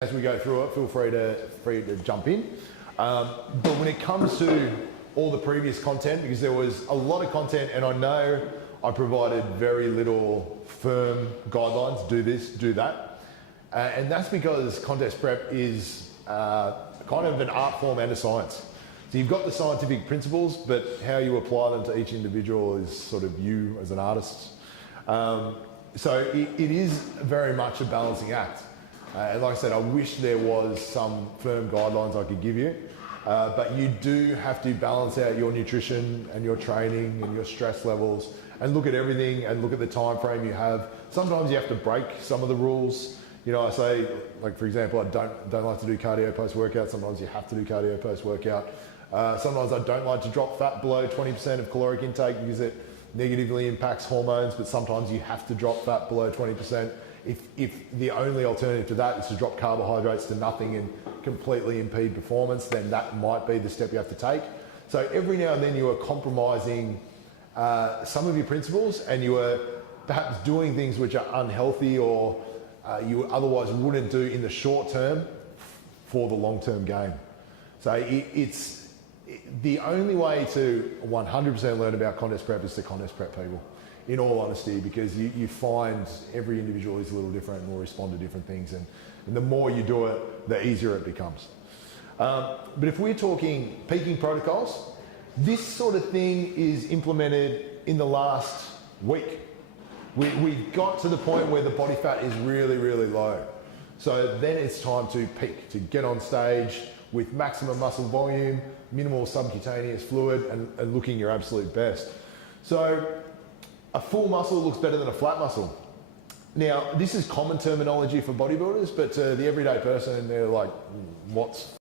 As we go through it, feel free to jump in. But when it comes to all the previous content, because there was a lot of content, and I know I provided very little firm guidelines, do this, do that. And that's because contest prep is kind of an art form and a science. So you've got the scientific principles, but how you apply them to each individual is sort of you as an artist. So it is very much a balancing act. And like I said, I wish there was some firm guidelines I could give you, but you do have to balance out your nutrition and your training and your stress levels and look at everything and look at the time frame you have. Sometimes you have to break some of the rules. You know, I say, like for example, I don't like to do cardio post-workout. Sometimes you have to do cardio post-workout. Sometimes I don't like to drop fat below 20% of caloric intake because it negatively impacts hormones, but sometimes you have to drop fat below 20%. If the only alternative to that is to drop carbohydrates to nothing and completely impede performance, then that might be the step you have to take. So every now and then you are compromising some of your principles, and you are perhaps doing things which are unhealthy or you otherwise wouldn't do in the short term for the long-term gain. So it's the only way to 100% learn about contest prep is to contest prep people, in all honesty, because you find every individual is a little different and will respond to different things, and the more you do it, the easier it becomes. But if we're talking peaking protocols, this sort of thing is implemented in the last week. We got to the point where the body fat is really, really low. So then it's time to peak, to get on stage with maximum muscle volume, minimal subcutaneous fluid, and looking your absolute best. So a full muscle looks better than a flat muscle. Now, this is common terminology for bodybuilders, but to the everyday person, they're like, what's